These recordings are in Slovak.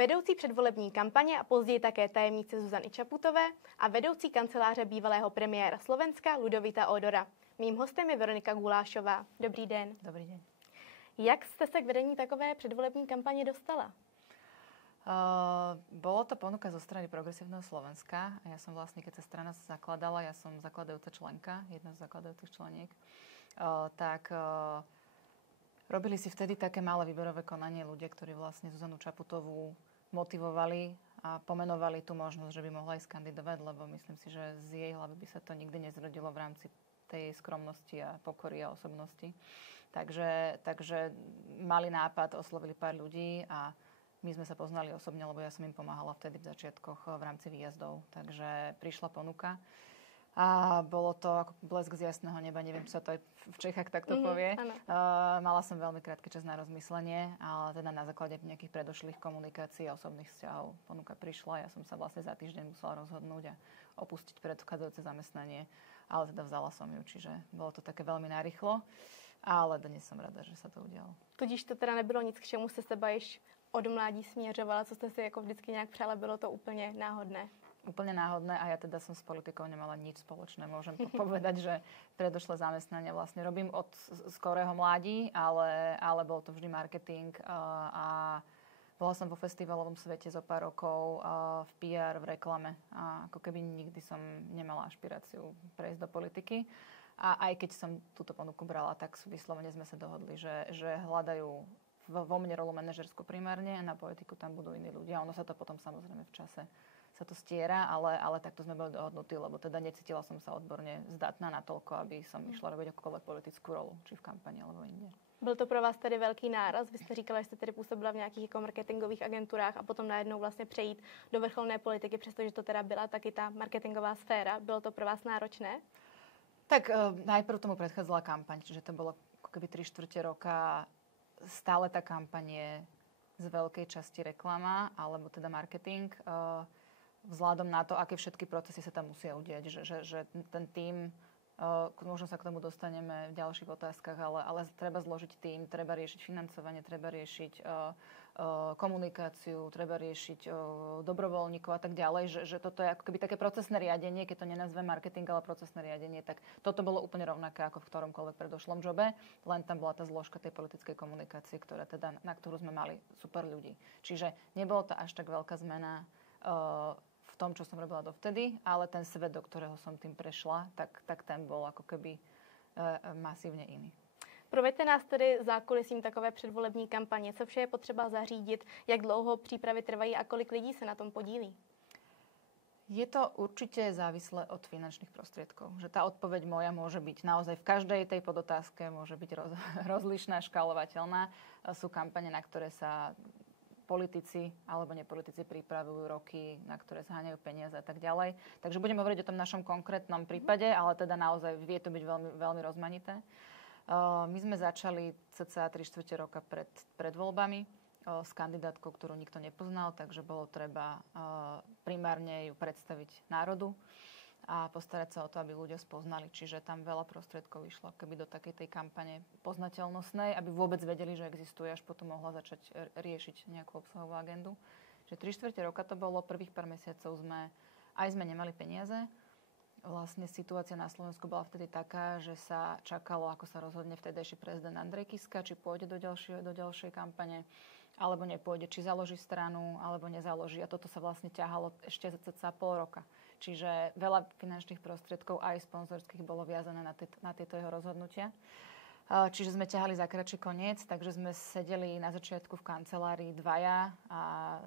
Vedoucí předvolební kampaně a později také tajemnice Zuzany Čaputové a vedoucí kanceláře bývalého premiéra Slovenska Ľudovita Ódora. Mým hostem je Veronika Gulášová. Dobrý den. Dobrý deň. Jak jste se k vedení takové předvolební kampaně dostala? Bolo to ponuka zo strany Progresívneho Slovenska. Ja som vlastne, keď sa strana zakladala, ja som zakladajúca členka, jedna z zakladajúcich členiek, robili si vtedy také malé výberové konanie ľudia, ktorí vlastne Zuzanu Čaputovú motivovali a pomenovali tú možnosť, že by mohla ísť kandidovať, lebo myslím si, že z jej hlavy by sa to nikdy nezrodilo v rámci tej skromnosti a pokory a osobnosti. Takže mali nápad, oslovili pár ľudí a my sme sa poznali osobne, lebo ja som im pomáhala vtedy v začiatkoch v rámci výjazdov. Takže prišla ponuka a bolo to ako blesk z jasného neba. Neviem, či sa to aj v Čechách takto povie. Mala som veľmi krátky čas na rozmyslenie, ale teda na základe nejakých predošlých komunikácií a osobných vzťahov ponuka prišla. Ja som sa vlastne za týždeň musela rozhodnúť a opustiť predchádzajúce zamestnanie, ale teda vzala som ju, čiže bolo to také veľmi narýchlo. Ale dnes som rada, že sa to udialo. Tudíž to teda nebylo nic, k čemu jste se již od mládí směřovala, co jste si jako vždycky nějak přála, bylo to úplně náhodné? Úplne náhodné a ja teda som s politikou nemala nič spoločné. Môžem povedať, že predošlé zamestnanie vlastne robím od skorého mládí, ale bol to vždy marketing a bola som vo festivalovom svete zo pár rokov v PR, v reklame a ako keby nikdy som nemala ašpiráciu prejsť do politiky. A aj keď som túto ponuku brala, tak vyslovene sme sa dohodli, že hľadajú vo mne rolu manažerskú primárne a na politiku tam budú iní ľudia. Ono sa to potom samozrejme v čase sa to stiera, ale takto sme boli dohodnutí, lebo teda necítila som sa odborne zdatná natoľko, aby som išla robiť akúkoľvek politickú rolu, či v kampani alebo inde. Byl to pro vás tedy velký náraz? Vy jste říkala, že jste tedy působila v nějakých jako marketingových agenturách a potom najednou vlastně přejít do vrcholné politiky, přestože to teda byla taky ta marketingová sféra. Bylo to pro vás náročné? Tak najprv tomu predchádzala kampaň, čiže to bolo ako keby 3/4 roka. Stále tá kampaň je z veľkej časti reklama, alebo teda marketing. Vzhľadom na to, aké všetky procesy sa tam musia udieť. Že ten tím, možno sa k tomu dostaneme v ďalších otázkach, ale treba zložiť tím, treba riešiť financovanie, treba riešiť komunikáciu, treba riešiť dobrovoľníkov a tak ďalej, že toto je ako keby také procesné riadenie, keď to nenazvem marketing, ale procesné riadenie, tak toto bolo úplne rovnaké ako v ktoromkoľvek predošlom jobe, len tam bola tá zložka tej politickej komunikácie, ktorá teda, na ktorú sme mali super ľudí. Čiže nebolo to až tak veľká zmena v tom, čo som robila dovtedy, ale ten svet, do ktorého som tým prešla, tak ten bol ako keby masívne iný. Proveďte nás tedy zákulisím takové předvolební kampaně. Co vše je potřeba zařídit, jak dlouho přípravy trvají a kolik lidí se na tom podílí? Je to určite závislé od finančných prostriedkov. Že tá odpoveď moja môže byť naozaj v každej tej podotázke, môže byť rozlišná, škálovateľná. Sú kampane, na ktoré sa politici alebo nepolitici pripravujú roky, na ktoré zháňajú peniaze a tak ďalej. Takže budeme hovoriť o tom našom konkrétnom prípade, ale teda naozaj vie to byť veľmi, veľmi rozmanité. My sme začali cca 3/4 roka pred voľbami s kandidátkou, ktorú nikto nepoznal, takže bolo treba primárne ju predstaviť národu a postarať sa o to, aby ľudia spoznali. Čiže tam veľa prostriedkov išlo keby do takej tej kampane poznateľnostnej, aby vôbec vedeli, že existuje, až potom mohla začať riešiť nejakú obsahovú agendu. Čiže 3/4 roka to bolo, prvých pár mesiacov sme nemali peniaze. Vlastne situácia na Slovensku bola vtedy taká, že sa čakalo, ako sa rozhodne vtedajší prezident Andrej Kiska, či pôjde do ďalšej kampane, alebo nepôjde, či založí stranu, alebo nezaloží. A toto sa vlastne ťahalo ešte cca pol roka. Čiže veľa finančných prostriedkov aj sponzorských bolo viazané na tieto jeho rozhodnutia. Čiže sme ťahali za kratší koniec, takže sme sedeli na začiatku v kancelárii dvaja a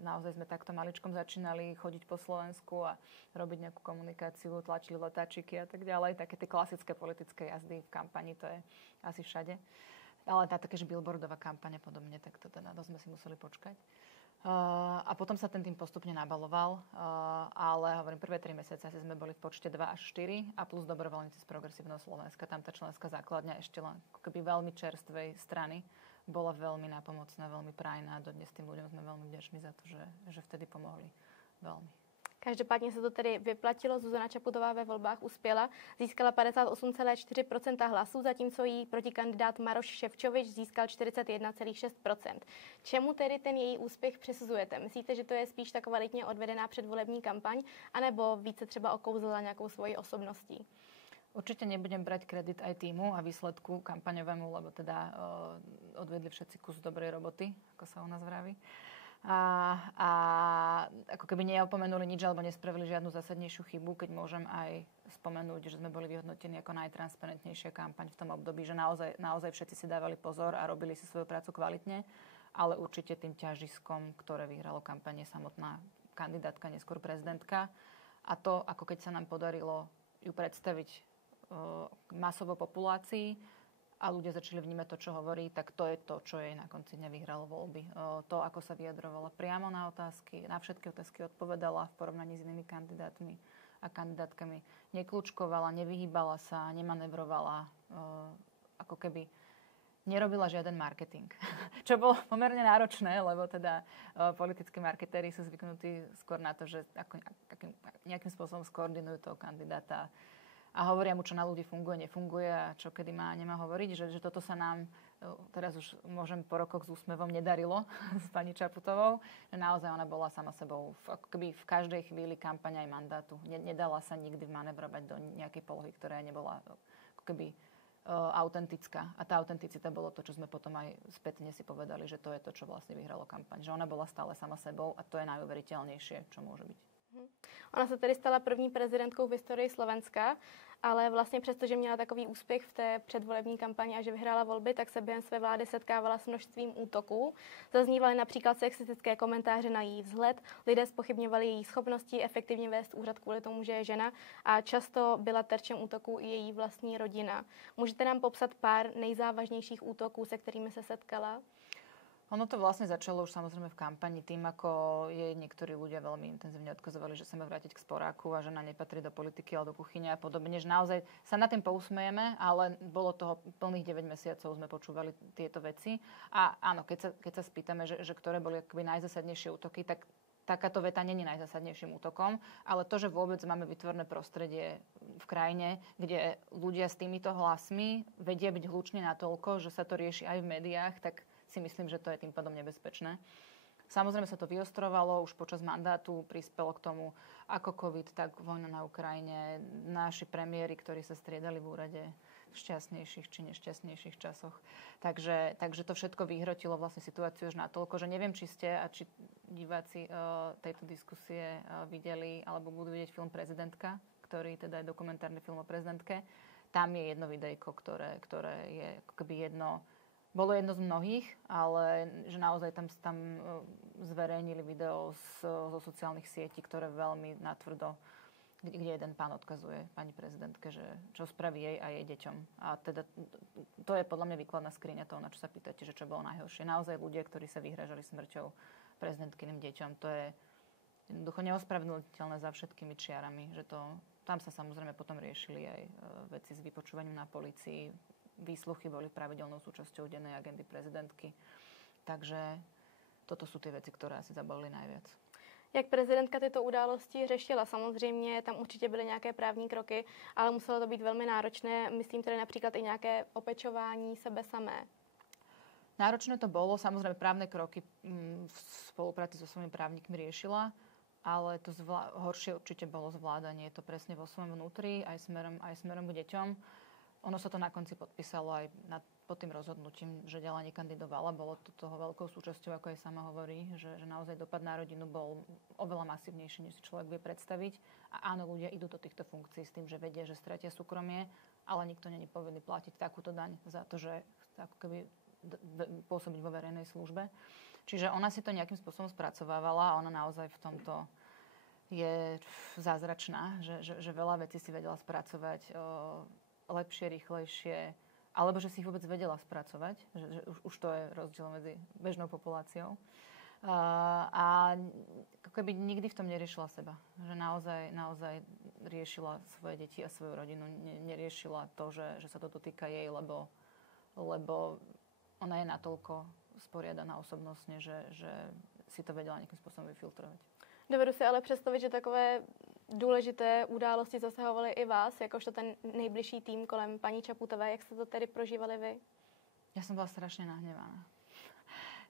naozaj sme takto maličkom začínali chodiť po Slovensku a robiť nejakú komunikáciu, tlačili letáčiky a tak ďalej. Také tie klasické politické jazdy v kampani, to je asi všade. Ale tá takéže billboardová kampaň a podobne, tak to teda dosť sme si museli počkať. A potom sa ten tým postupne nabaloval, ale hovorím, prvé 3 mesiace asi sme boli v počte 2 až 4 a plus dobrovoľníci z Progresívneho Slovenska. Tam tá členská základňa ešte len ako keby veľmi čerstvej strany bola veľmi nápomocná, veľmi prajná. Dodnes tým ľuďom sme veľmi vďační za to, že vtedy pomohli veľmi. Každopádně se to tedy vyplatilo. Zuzana Čaputová ve volbách uspěla, získala 58,4% hlasů, zatímco jí protikandidát Maroš Šefčovič získal 41,6%. Čemu tedy ten její úspěch přisuzujete? Myslíte, že to je spíš ta kvalitně odvedená předvolební kampaň, anebo více třeba okouzlila nějakou svoji osobností? Určite nebudem brať kredit aj týmu a výsledku kampaňovému, lebo teda odvedli všetci kus dobrej roboty, ako sa u nás vraví. A ako keby neopomenuli nič alebo nespravili žiadnu zásadnejšiu chybu, keď môžem aj spomenúť, že sme boli vyhodnotení ako najtransparentnejšia kampaň v tom období, že naozaj všetci si dávali pozor a robili si svoju prácu kvalitne, ale určite tým ťažiskom, ktoré vyhralo kampaň, je samotná kandidátka, neskôr prezidentka. A to, ako keď sa nám podarilo ju predstaviť masovo populácii a ľudia začali vnímať to, čo hovorí, tak to je to, čo jej na konci dňa vyhralo voľby. To, ako sa vyjadrovala priamo na otázky, na všetky otázky odpovedala v porovnaní s inými kandidátmi a kandidátkami. Nekľúčkovala, nevyhýbala sa, nemanevrovala, ako keby nerobila žiaden marketing. Čo bolo pomerne náročné, lebo teda politickí marketéri sú zvyknutí skôr na to, že nejakým spôsobom skoordinujú toho kandidáta a hovoria mu, čo na ľudí funguje, nefunguje a čo kedy má a nemá hovoriť, že toto sa nám, teraz už môžem po rokoch s úsmevom, nedarilo s pani Čaputovou, že naozaj ona bola sama sebou ako keby v každej chvíli kampaň aj mandátu. Nedala sa nikdy manevrovať do nejakej polohy, ktorá nebola ako keby autentická. A tá autenticita bolo to, čo sme potom aj spätne si povedali, že to je to, čo vlastne vyhralo kampaň. Že ona bola stále sama sebou a to je najuveriteľnejšie, čo môže byť. Ona se tedy stala první prezidentkou v historii Slovenska, ale vlastně přesto, že měla takový úspěch v té předvolební kampani a že vyhrála volby, tak se během své vlády setkávala s množstvím útoků. Zaznívaly například sexistické komentáře na její vzhled, lidé zpochybňovali její schopnosti efektivně vést úřad kvůli tomu, že je žena a často byla terčem útoků i její vlastní rodina. Můžete nám popsat pár nejzávažnějších útoků, se kterými se setkala? Ono to vlastne začalo už samozrejme v kampani tým, ako jej niektorí ľudia veľmi intenzívne odkazovali, že sa má vrátiť k sporáku a žena nepatrí do politiky ale do kuchyne a podobne, že naozaj sa nad tým pousmejeme, ale bolo toho plných 9 mesiacov, sme počúvali tieto veci. A áno, keď sa spýtame, že ktoré boli akoby najzásadnejšie útoky, tak takáto veta není najzásadnejším útokom, ale to, že vôbec máme vytvorené prostredie v krajine, kde ľudia s týmito hlasmi vedia byť hluční natoľko, že sa to rieši aj v médiách, tak si myslím, že to je tým pádom nebezpečné. Samozrejme sa to vyostrovalo, už počas mandátu prispelo k tomu ako COVID, tak vojna na Ukrajine, naši premiéri, ktorí sa striedali v úrade v šťastnejších či nešťastnejších časoch. Takže to všetko vyhrotilo vlastne situáciu už natoľko, že neviem, či ste a či diváci tejto diskusie videli alebo budú vidieť film Prezidentka, ktorý teda je dokumentárny film o prezidentke. Tam je jedno videjko, ktoré je akoby bolo jedno z mnohých, ale že naozaj tam zverejnili video zo sociálnych sietí, ktoré veľmi natvrdo, kde jeden pán odkazuje pani prezidentke, že čo spraví jej a jej deťom. A teda to je podľa mňa výkladná skriňa toho, na čo sa pýtate, že čo bolo najhoršie. Naozaj ľudia, ktorí sa vyhrážali smrťou prezidentkyným deťom, to je jednoducho neospravedlniteľné za všetkými čiarami. Že tam sa samozrejme potom riešili aj veci s vypočúvaním na polícii. Výsluchy boli pravidelnou súčasťou dennej agendy prezidentky. Takže toto sú tie veci, ktoré asi zabolili najviac. Jak prezidentka tyto události řešila? Samozřejmě tam určitě byly nějaké právní kroky, ale muselo to být velmi náročné. Myslím tedy například i nějaké opečování sebe samé. Náročné to bolo. Samozrejme právne kroky v spolupráci so svojimi právnikmi riešila, ale to horšie určite bolo zvládanie. Je to presne vo svojom vnútri, aj smerom k deťom. Ono sa to na konci podpísalo aj pod tým rozhodnutím, že ďalej nekandidovala. Bolo to toho veľkou súčasťou, ako aj sama hovorí, že naozaj dopad na rodinu bol oveľa masívnejší, než si človek vie predstaviť. A áno, ľudia idú do týchto funkcií s tým, že vedia, že stratia súkromie, ale nikto není povinný platiť takúto daň za to, že ako keby pôsobiť vo verejnej službe. Čiže ona si to nejakým spôsobom spracovávala a ona naozaj v tomto je zázračná, že veľa vecí si vedela spracovať lepšie, rýchlejšie, alebo že si ich vôbec vedela spracovať, že už to je rozdiel medzi bežnou populáciou. A keby nikdy v tom neriešila seba. Že naozaj riešila svoje deti a svoju rodinu. Neriešila to, že sa to dotýka jej, lebo ona je natoľko sporiadaná osobnostne, že si to vedela nejakým spôsobom vyfiltrovať. Dovedu si ale představit, že takové důležité události zasahovaly i vás, jakožto ten nejbližší tým kolem paní Čaputové. Jak jste to tedy prožívali vy? Ja som bola strašne nahnevaná.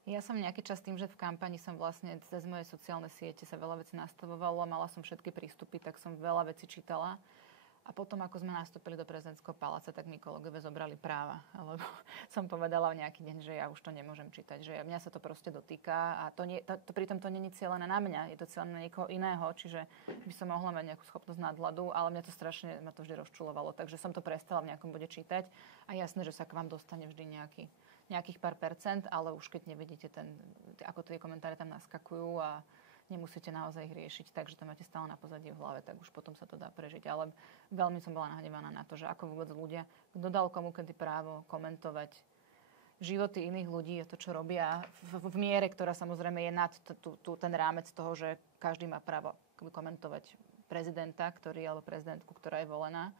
Ja som nejaký čas tým, že v kampani som vlastne cez moje sociálne siete sa veľa vecí nastavovalo a mala som všetky prístupy, tak som veľa vecí čítala. A potom, ako sme nastúpili do prezidentského paláca, tak mi kolegovia zobrali práva. Lebo som povedala v nejaký deň, že ja už to nemôžem čítať. Že mňa sa to proste dotýka a pritom to nie je cieľené na mňa. Je to cieľené na niekoho iného. Čiže by som mohla mať nejakú schopnosť nadhľadu, ale mňa to vždy rozčulovalo. Takže som to prestala v nejakom bode čítať. A jasné, že sa k vám dostane vždy nejakých pár percent, ale už keď nevidíte ako tie komentáre tam naskakujú a nemusíte naozaj ich riešiť, takže to máte stále na pozadí v hlave, tak už potom sa to dá prežiť. Ale veľmi som bola nahnevaná na to, že ako vôbec ľudia, kto dal komu kedy právo komentovať životy iných ľudí a to, čo robia v miere, ktorá samozrejme je nad ten rámec toho, že každý má právo komentovať prezidenta, alebo prezidentku, ktorá je volená.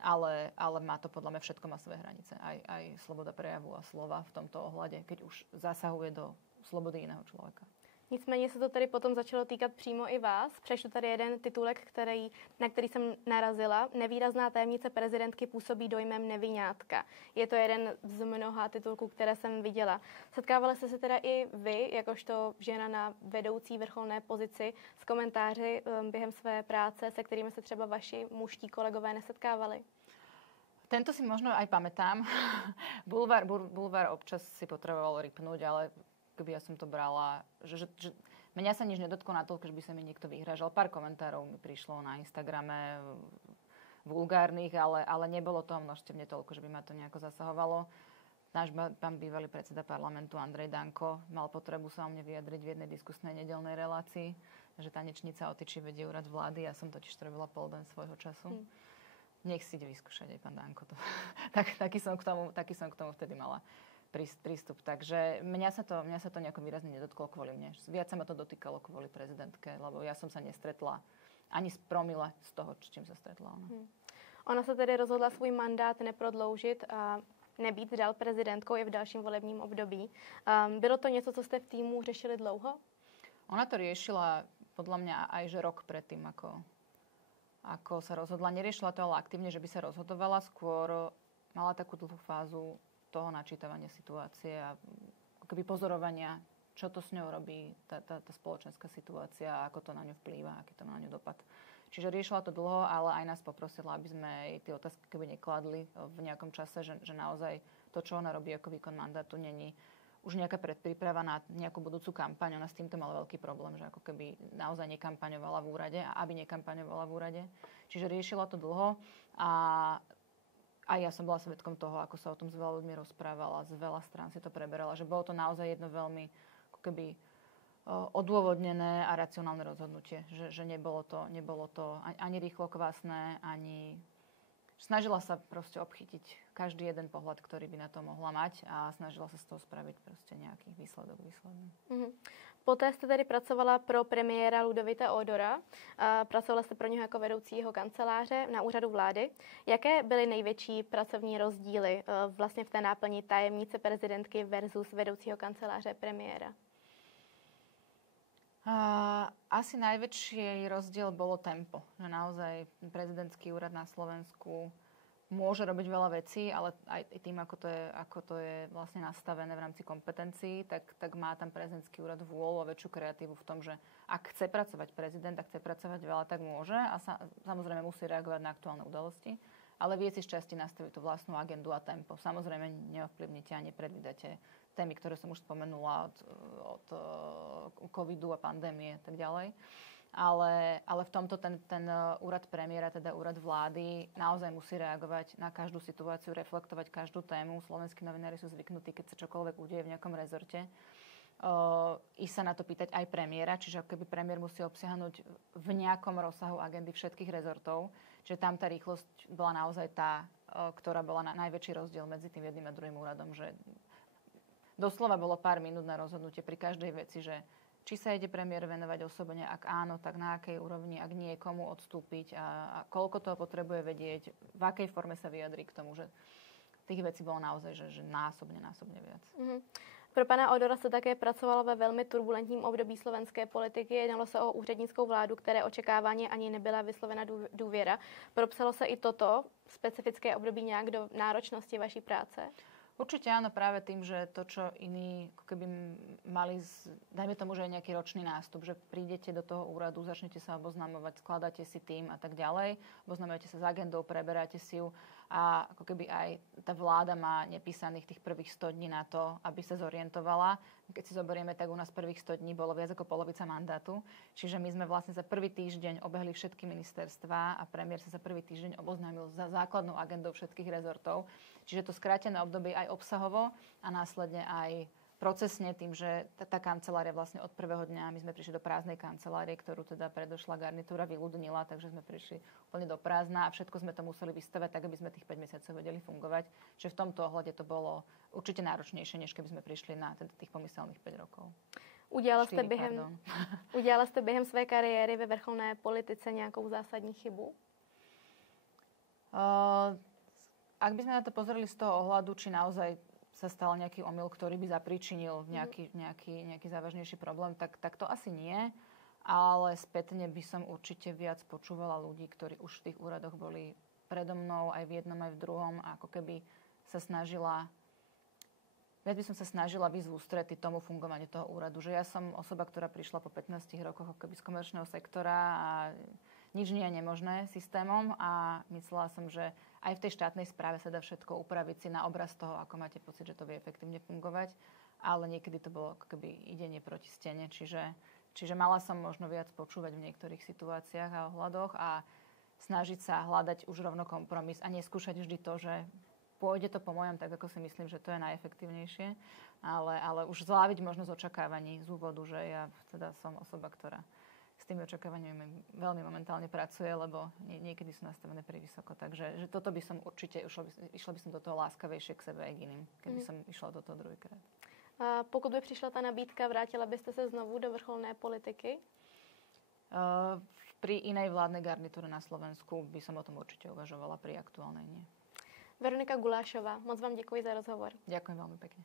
Ale má to podľa mňa všetko má svoje hranice. Aj sloboda prejavu a slova v tomto ohľade, keď už zasahuje do slobody iného človeka. Nicméně se to tady potom začalo týkat přímo i vás. Přečtu tady jeden titulek, na který jsem narazila. Nevýrazná tajemnice prezidentky působí dojmem neviňátka. Je to jeden z mnoha titulků, které jsem viděla. Setkávali jste se teda i vy, jakožto žena na vedoucí vrcholné pozici, s komentáři během své práce, se kterými se třeba vaši mužští kolegové nesetkávali? Tento si možno aj pamätám. Bulvár občas si potreboval ripnúť, ale keby ja som to brala, že mňa sa nič nedotklo natoľko, že by sa mi niekto vyhrážal. Pár komentárov mi prišlo na Instagrame vulgárnych, ale nebolo toho množstevne toľko, že by ma to nejako zasahovalo. Náš pán bývalý predseda parlamentu Andrej Danko mal potrebu sa o mne vyjadriť v jednej diskusnej nedeľnej relácii, že tanečnica otyčí vedie úrad vlády. Ja som totiž to robila polden svojho času. Nech si ide vyskúšať aj pán Danko. Taký som k tomu vtedy mala prístup. Takže mňa sa to nejako výrazne nedotklo kvôli mne. Viac sa ma to dotýkalo kvôli prezidentke, lebo ja som sa nestretla ani z promile z toho, s čím sa stretla ona. Ona se tedy rozhodla svůj mandát neprodloužit a nebýt dál prezidentkou i v dalším volebním období. Bylo to něco, co jste v týmu řešili dlouho? Ona to riešila podľa mňa aj že rok predtým, ako sa rozhodla. Neriešila to ale aktívne, že by sa rozhodovala. Skôr mala takú dlhú fázu toho načítavania situácie a akoby pozorovania, čo to s ňou robí, tá spoločenská situácia a ako to na ňu vplýva, aký to má na ňu dopad. Čiže riešila to dlho, ale aj nás poprosila, aby sme jej tie otázky keby nekladli v nejakom čase, že naozaj to, čo ona robí ako výkon mandátu, není už nejaká predpríprava na nejakú budúcu kampaň. Ona s týmto mala veľký problém, že ako keby naozaj nekampaňovala v úrade a aby nekampaňovala v úrade. Čiže riešila to dlho a ja som bola svedkom toho, ako sa o tom s veľa ľuďmi rozprávala, z veľa strán si to preberala, že bolo to naozaj jedno veľmi ako keby odôvodnené a racionálne rozhodnutie. Že nebolo to ani rýchlo kvásne, ani snažila sa proste obchytiť každý jeden pohľad, ktorý by na to mohla mať a snažila sa z toho spraviť proste nejaký výsledok výsledný. Mm-hmm. Poté jste tedy pracovala pro premiéra Ľudovita Ódora. Pracovala jste pro něho jako vedoucí jeho kanceláře na úřadu vlády. Jaké byly největší pracovní rozdíly vlastně v té náplni tajemnice prezidentky versus vedoucího kanceláře premiéra? Asi najväčší rozdiel bolo tempo. Že naozaj prezidentský úrad na Slovensku môže robiť veľa vecí, ale aj tým, ako to je vlastne nastavené v rámci kompetencií, tak má tam prezidentský úrad vôľu a väčšiu kreatívu v tom, že ak chce pracovať prezident, ak chce pracovať veľa, tak môže a samozrejme musí reagovať na aktuálne udalosti, ale vie si šťastie nastaviť tú vlastnú agendu a tempo. Samozrejme neovplyvnite a nepredvídate témy, ktoré som už spomenula od covidu a pandémie a tak ďalej. Ale v tomto ten úrad premiéra, teda úrad vlády, naozaj musí reagovať na každú situáciu, reflektovať každú tému. Slovenskí novinári sú zvyknutí, keď sa čokoľvek udeje v nejakom rezorte, ísť sa na to pýtať aj premiéra, čiže keby premiér musí obsiahnuť v nejakom rozsahu agendy všetkých rezortov, čiže tam tá rýchlosť bola naozaj tá, ktorá bola najväčší rozdiel medzi tým jedným a druhým úradom, že doslova bolo pár minút na rozhodnutie pri každej veci, že či sa ide premiér venovať osobne, ak áno, tak na akej úrovni, ak nie, komu odstúpiť a koľko toho potrebuje vedieť, v akej forme sa vyjadrí k tomu, že tých vecí bolo naozaj že násobne viac. Mm-hmm. Pro pana Odora se také pracovalo ve velmi turbulentním období slovenské politiky. Jednalo se o úřednickou vládu, které očekávání ani nebyla vyslovena důvěra. Propsalo se i toto specifické období nějak do náročnosti vaší práce? Určite áno, práve tým, že to, čo iní ako keby mali, dajme tomu, že je nejaký ročný nástup, že prídete do toho úradu, začnete sa oboznamovať, skladáte si tým a tak ďalej, oboznamujete sa s agendou, preberáte si ju a ako keby aj tá vláda má nepísaných tých prvých 100 dní na to, aby sa zorientovala. Keď si zoberieme, tak u nás prvých 100 dní bolo viac ako polovica mandátu, čiže my sme vlastne za prvý týždeň obehli všetky ministerstvá a premiér sa za prvý týždeň oboznámil za základnou agendou všetkých rezortov. Čiže to skrátené obdobie aj obsahovo a následne aj procesne tým, že tá kancelária vlastne od prvého dňa, my sme prišli do prázdnej kancelárie, ktorú teda predošla garnitúra vyľudnila, takže sme prišli úplne do prázdna a všetko sme to museli vystavať tak, aby sme tých 5 mesiacov vedeli fungovať. Čiže v tomto ohľade to bolo určite náročnejšie, než keby sme prišli na tých pomyselných 5 rokov. Udělala jste během své kariéry ve vrcholné politice nějakou zásadní chybu? Ak by sme na to pozreli z toho ohľadu, či naozaj sa stal nejaký omyl, ktorý by zapríčinil nejaký závažnejší problém, tak to asi nie. Ale spätne by som určite viac počúvala ľudí, ktorí už v tých úradoch boli predo mnou, aj v jednom, aj v druhom. A ako keby viac by som sa snažila výsť v ústrety tomu fungovaniu toho úradu. Že ja som osoba, ktorá prišla po 15 rokoch ako keby z komerčného sektora a nič nie je nemožné systémom a myslela som, že aj v tej štátnej správe sa dá všetko upraviť si na obraz toho, ako máte pocit, že to vie efektívne fungovať, ale niekedy to bolo ako keby idenie proti stene, čiže mala som možno viac počúvať v niektorých situáciách a ohľadoch a snažiť sa hľadať už rovno kompromis a neskúšať vždy to, že pôjde to po mojom tak, ako si myslím, že to je najefektívnejšie, ale už zláviť možnosť očakávaní z úvodu, že ja teda som osoba, ktorá s tými očakávaniami veľmi momentálne pracuje, lebo niekedy sú nastavené privysoko. Takže že toto by som určite, išla by som do toho láskavejšie k sebe aj k iným, keby som išla do toho druhýkrát. A pokud by přišla ta nabídka, vrátila byste se znovu do vrcholné politiky? Pri inej vládnej garnitúre na Slovensku by som o tom určite uvažovala, pri aktuálnej nie. Veronika Gulášová, moc vám děkuji za rozhovor. Ďakujem veľmi pekne.